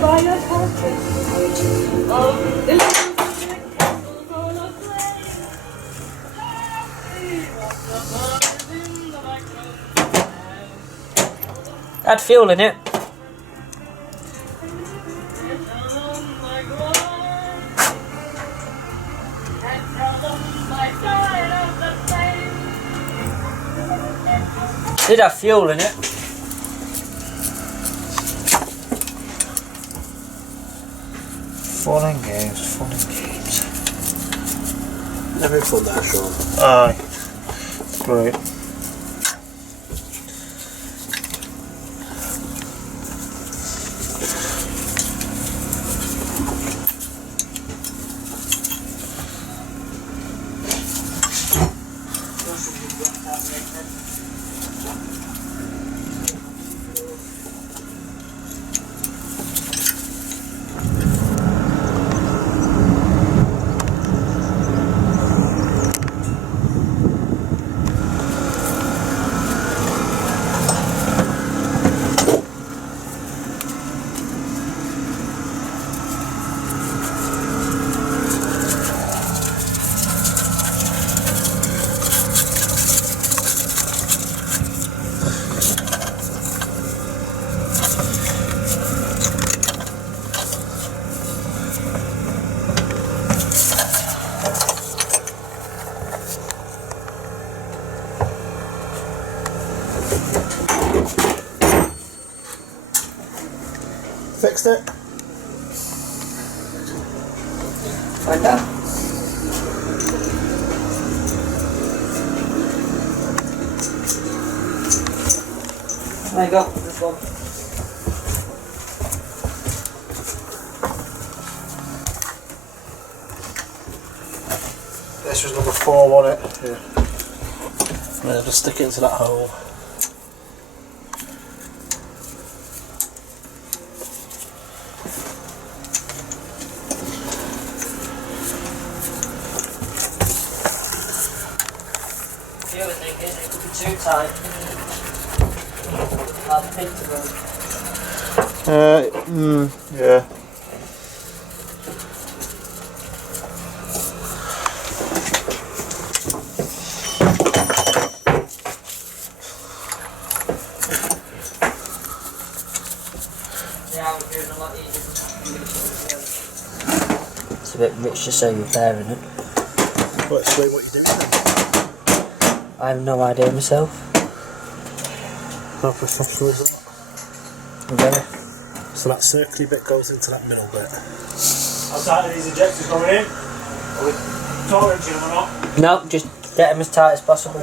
by your purpose of the candles on a flame. Add fuel in it. Did have fuel in it. Fun and games, fun and games. Never fun that, Shaun. Aye. Great. Fixed it? Like that. There you go, this one. This was number 4, wasn't it? Yeah. And then just stick it into that hole. You were thinking it could be too tight. Hard pin to run. Yeah. It's a bit rich to say repairing it. Well, explain what you're doing then. I have no idea myself. How professional is that? Very. So that circly bit goes into that middle bit. How tight are these injectors going in? Are we torrenting them or not? No, just get them as tight as possible.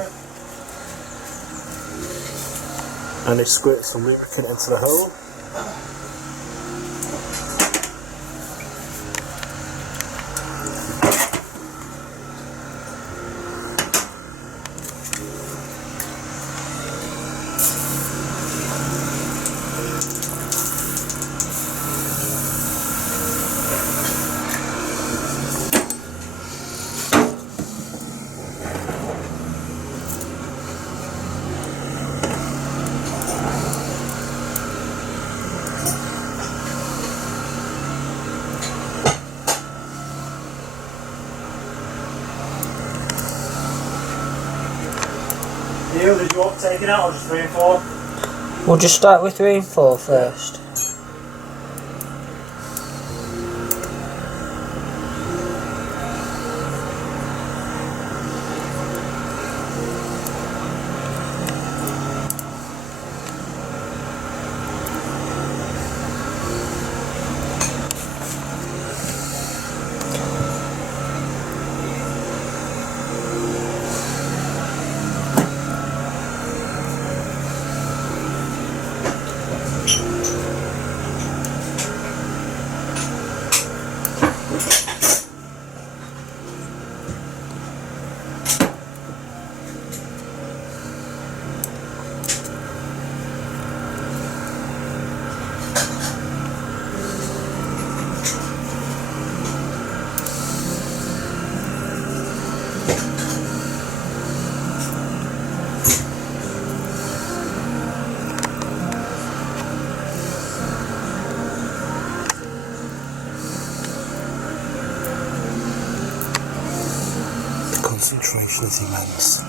And it squirts some lubricant into the hole. Did you want taking out or just 3 and 4? We'll just start with 3 and 4 first. concentration is immense.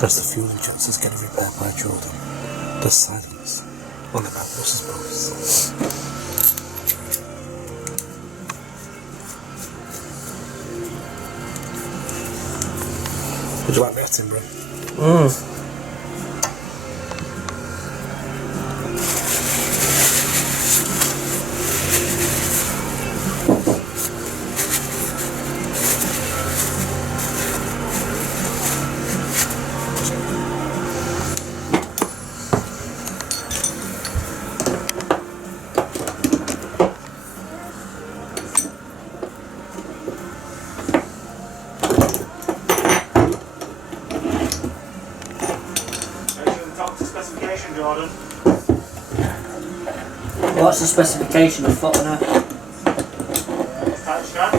Does the fuel injectors get repaired by Jordan? Does silence on the Mancbuses boats? Would you like me at him, bro? Specification, Jordan. What's the specification of foot on her? Tight strap.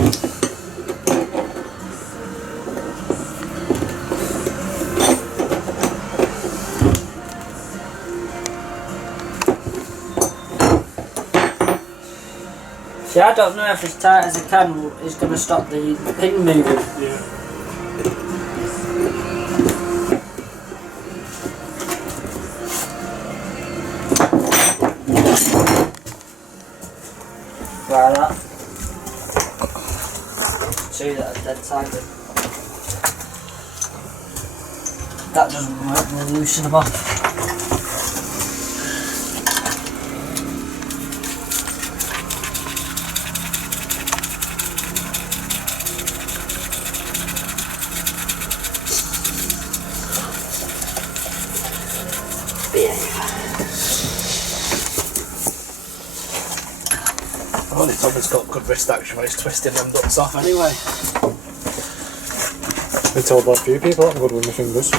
See, I don't know if as tight as I can is going to stop the pin moving. Yeah. Like that. See, that's dead tight. That doesn't work, we'll loosen them off. Only Tommy's got good wrist action when he's twisting them nuts off anyway. Been told by a few people I'm good with my fingers.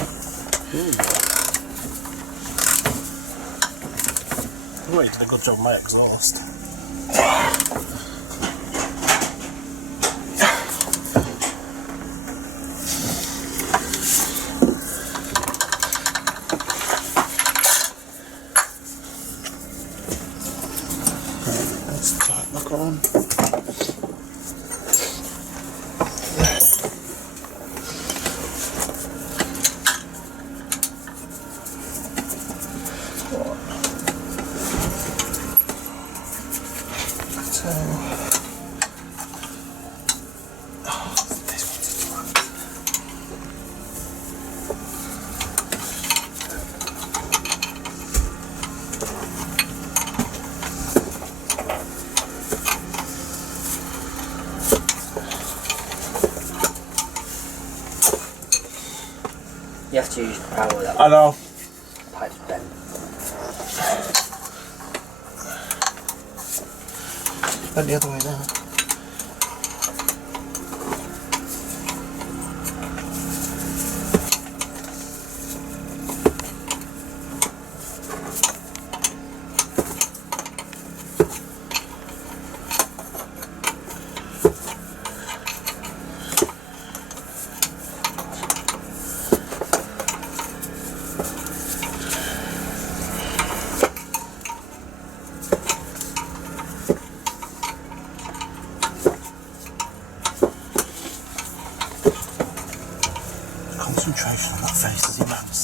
Well, you did a good job on my exhaust. Let's try it back on. You have to use power with that. I know. Pipe's bent. Bend the other way now. Concentration on that face is immense.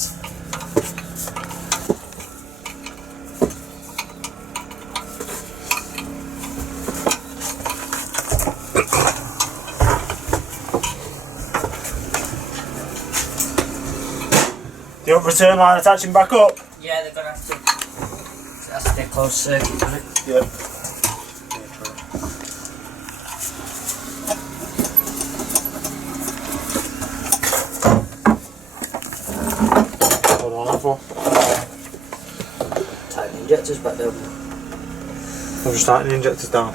The up return line attaching back up. Yeah, they're going to have to. It has to be a closed circuit, doesn't it? Yep. Hold on, Apple. Tighten the injectors back down. I'm just tightening the injectors down.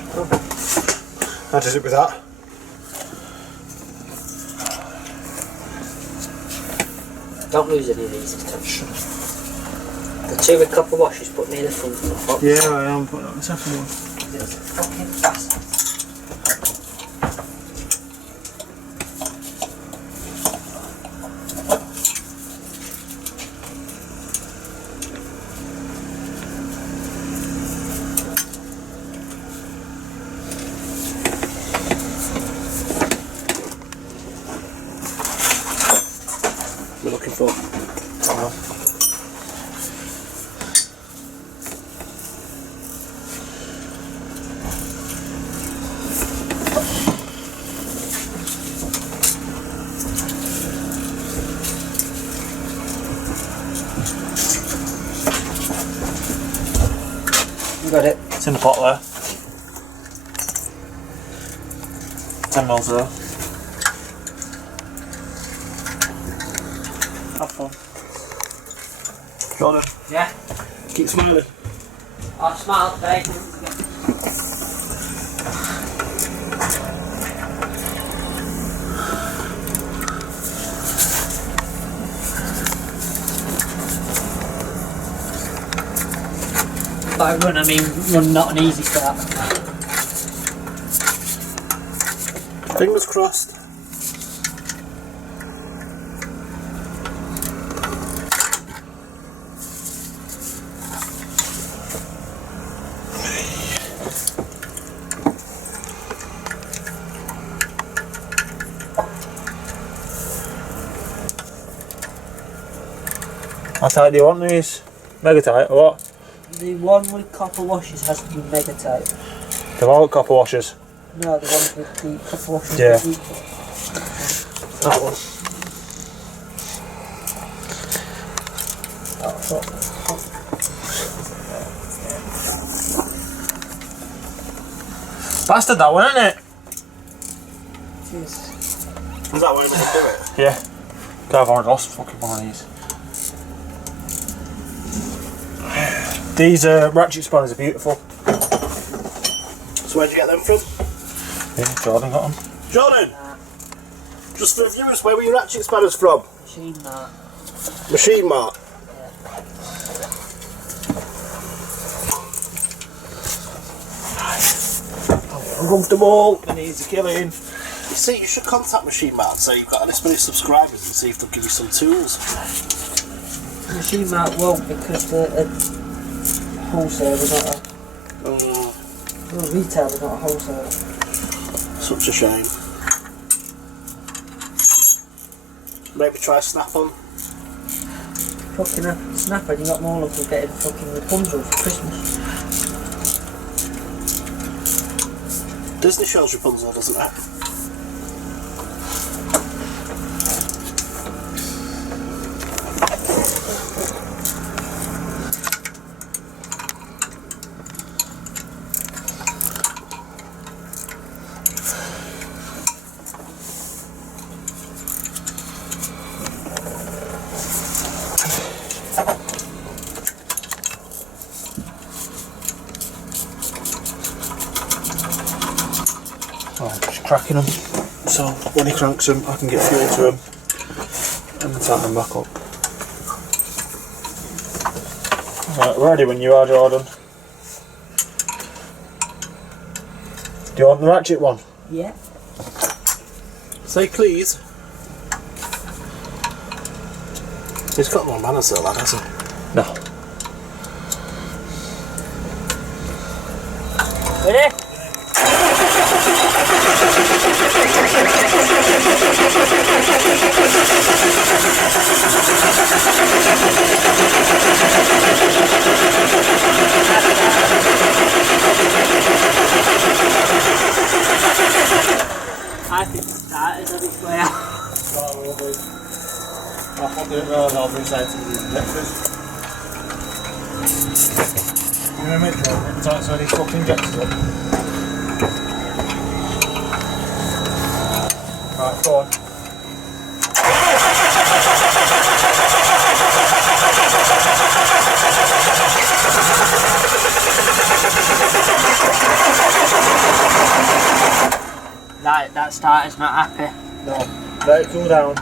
How does it with that? Don't lose any of these this time. The two with copper washers put near the front of the box. Yeah, I am putting on the second one. Fucking bastard. You got it. It's in the pot there. 10 mils there. Have fun. Jordan, Yeah. keep smiling. I'll smile today. By run, I mean run, not an easy start. Fingers crossed. How tight do you want these? Mega tight or what? The one with copper washes has to be mega tight. They've all got copper washers. No, the one with the copper washes Yeah. is equal. That one. Bastard that one, isn't it? Cheers. Is that what you're going to do it? Yeah. God, I've lost fucking one of these. These ratchet spanners are beautiful. So where'd you get them from? Yeah, Jordan got them. Jordan! Just for the viewers, where were your ratchet spanners from? Machine Mart. Machine Mart. Uncomfortable and easy killing. You see, you should contact Machine Mart and say you've got this many subscribers and see if they'll give you some tools. Machine Mart won't because they're a wholesaler, not a... Well, retailer, not a wholesaler. Such a shame. Maybe try Snap-on. Fucking a snapper, you got more luck of getting fucking Rapunzel for Christmas. Disney shows Rapunzel, doesn't it? Oh, I'm just cracking them. So when he cranks them, I can get fuel to them and then tighten them back up. Right, ready when you are, Jordan. Do you want the ratchet one? Yeah. Say please. He's got more manners though, lad, hasn't he? No. Ready? I think the starter's on its way out. I'll do it rather I'll bring side to these injectors. I'm gonna make sure every time so these fucking injectors up. Right, go on. That starter's not happy. No, let it cool down.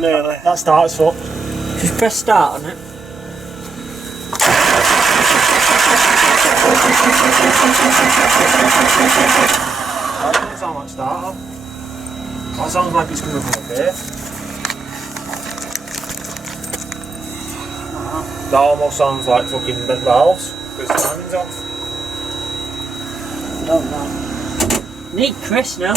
Nearly. That starts up. Just press start on it. That doesn't sound like starter. That sounds like it's coming from up here. That almost sounds like fucking bent valves. Because the timing's off. Don't know. Need Chris now.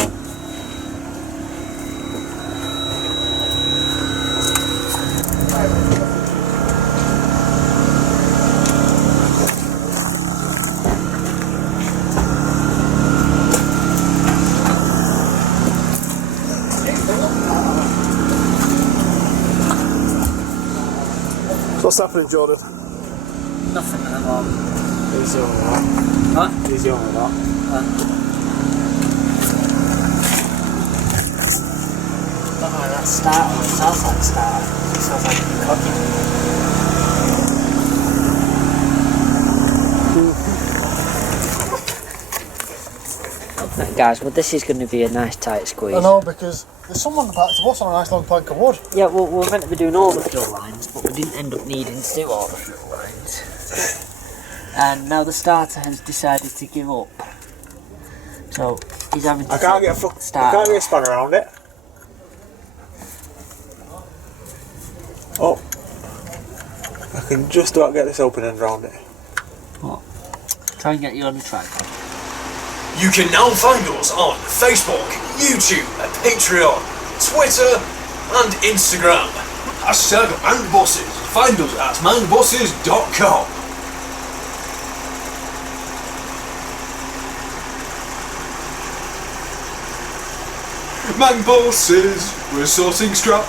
What's happening, Jordan? Nothing at the moment. Easy on that. What? Easy on that. Don't know that starter. It sounds like starter. It sounds like cooking. Right, guys, well, this is going to be a nice tight squeeze. I know, because there's someone about to bust on a nice long plank of wood. Yeah, well, we were meant to be doing all the fuel lines, but we didn't end up needing to do all the fuel lines. And now the starter has decided to give up. So he's having to I can't get a span around it. Oh. I can just about get this open and round it. What? Try and get you on the tripod. You can now find us on Facebook, YouTube, Patreon, Twitter and Instagram. Hashtag Mancbuses. Find us at mancbuses.com. Mancbuses, we're sorting scrap.